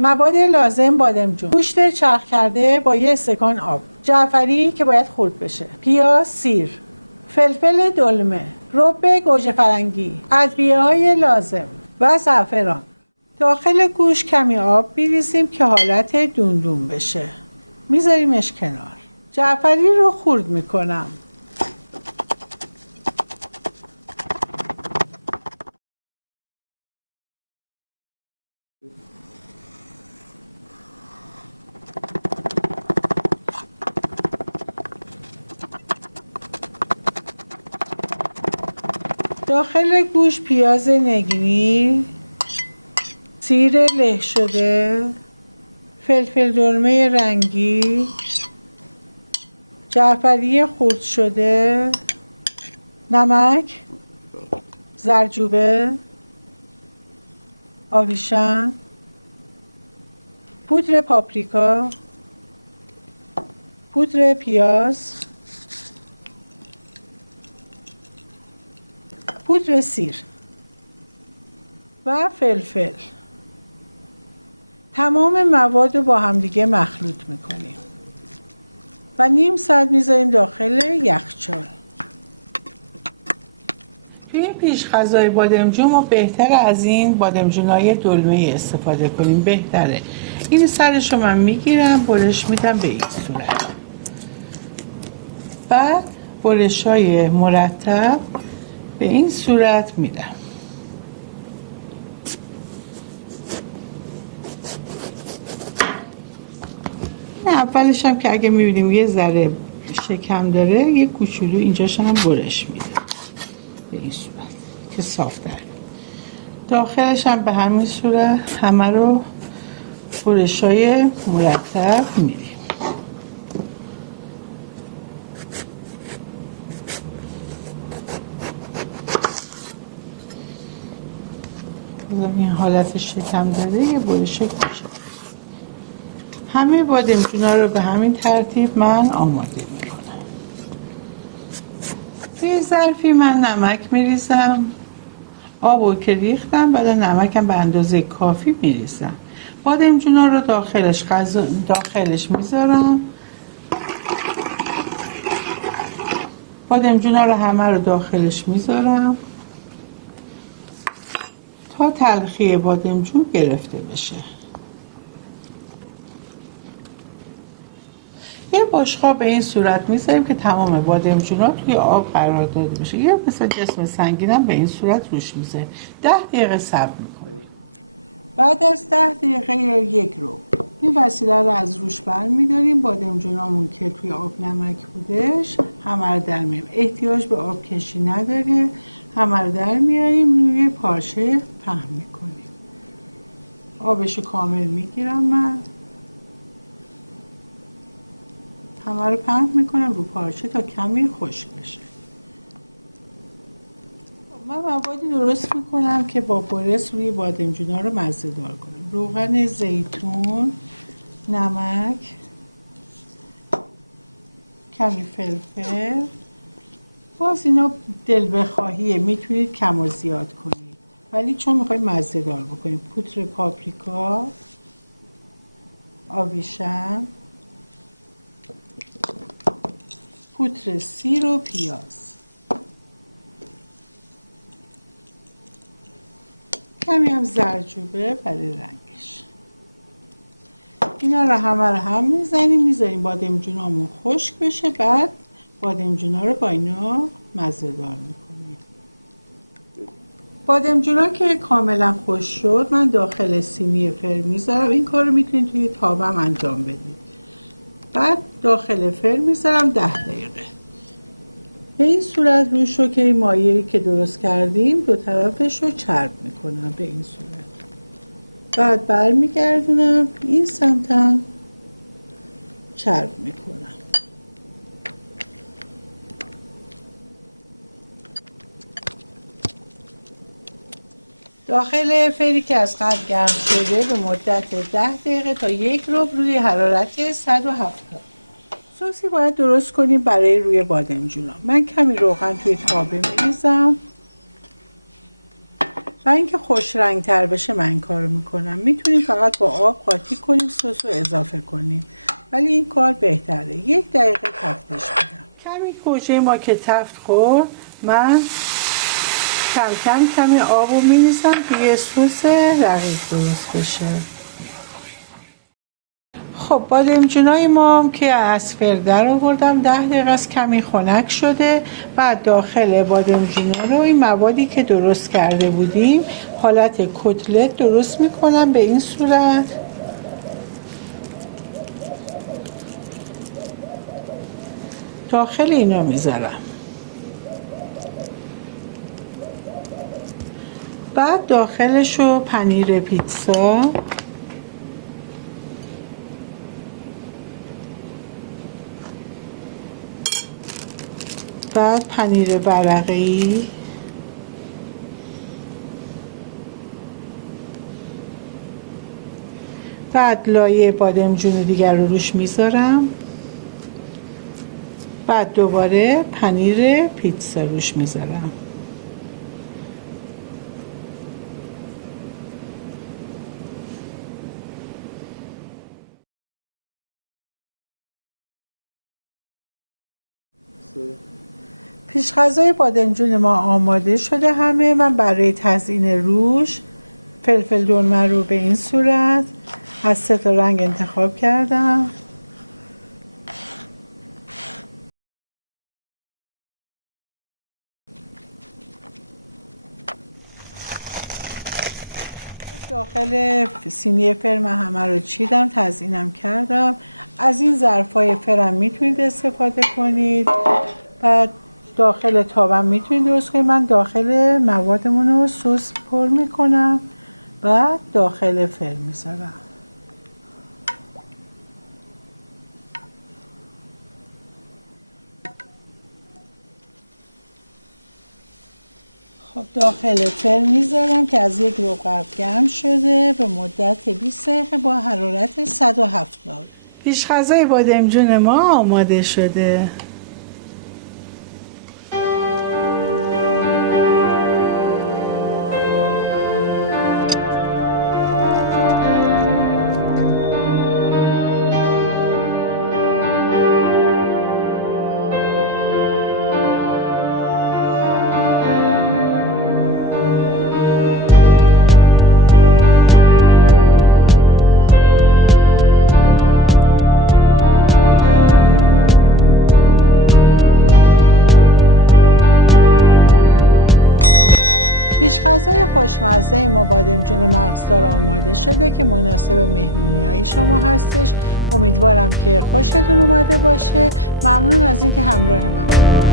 مواد لازم: بادمجون، گوشت چرخ کرده با 1 استکان آب، جعفری که باید خرد بشه، پیاز، سیر، فلفل دلمه، رب گوجه فرنگی، ادویه‌های لازم و زعفران. داخل گوشت کمی آب می‌ریزیم که حالت دوندون بشه. میذاریمش کنار. جعفری رو خرد میکنم. داخل گوشت پیاز نگینی، سیر له شده، فلفل دلمه رنگی، جعفری خرد شده، نمک، زردچوبه، آویشن، پودر پاپریکا، پودر پیاز، پودر سیر و فلفل. تمام مواد رو با همدیگه مخلوط میکنیم و نیم ساعت میذاریم داخل یخچال. بعد از 10 دقیقه یا 1 رو این وسیله رو از روش برمی‌داریم. بادمجونامون که توی آب نمک بودش همه رو در میاریم. احتیاج به آب کشی نداره. همه رو در میاریم روی پارچه پهن میکنیم. آبشو کامل میگیرم من. همه رو پهن میکنم رو پارچه تا کمی خشک بشه. من موادی درست میکنم که با برس روی بادمجونا رو مزه دار کنم. روغن زیتون، نمک، کمی فلفل. باز اینا دل بخواهیه، میتونید کم و زیاد کنید، ولی چون میخوایم مزه دار بکنیم. پودر پاپریکا، آویشن، پودر سیر و پیاز، کمی هم زردچوبه برای رنگش. اینا رو همه رو هم میذاریم بادمجونامون خشک بشه. بعد بادمجونا رو با اینا مزه دار میکنیم. بادمجونا که کاملا خشک شد من داخل سینی فر میذارم. این کار رو میتونید توی تاوم انجام بدید. بعد داخل فر میذارم 10 دقیقه. به این صورت روی شوکه مایعی که درست کردیم دو طرفش رو چرب میکنم به این صورت. بعد برمیگردونم این سمتم چرب میکنم. داخل فری که از قبل گرم شده به مدت 10 دقیقه تا 1 ربع روی حرارت 170. سوسی باید درست کنیم برای روی بادمجونا. من کمی روغن توی تابه میریزم. و اینکه خوش رنگ تر بشه من این کارو میکنم. میتونیم فقط با آب قاطی کنیم، سس رو اضافه کنیم، ولی این کار بهتره. 1 دقیقه تفتیش میدم. پیشغذای بادمجون ما آماده شده همه. من برای تزیین روش فلفل دلمه رو به این صورت از 3 تا رنگ انتخاب کردم. داخل سینی فرم همه رو چیدم، تزیینم کردم. از این ظرفای فرم میتونید استفاده کنید. بعد داخل تابم میتونید درست کنید. من داخل موادمون رو سس پر میکنم، بعد داخل فرم میذارم. خب داخل فرم میذارم که از 1 رو قبل گرم شده به مدت 20 دقیقه با حرارت 170. پیشغذای خوشمزه ما بادمجون مغزدار آماده شده که مناسب مهمونی‌های شما هستش. امیدوارم که خوشتون اومده باشه. ممنون از اینکه همراه من بودید.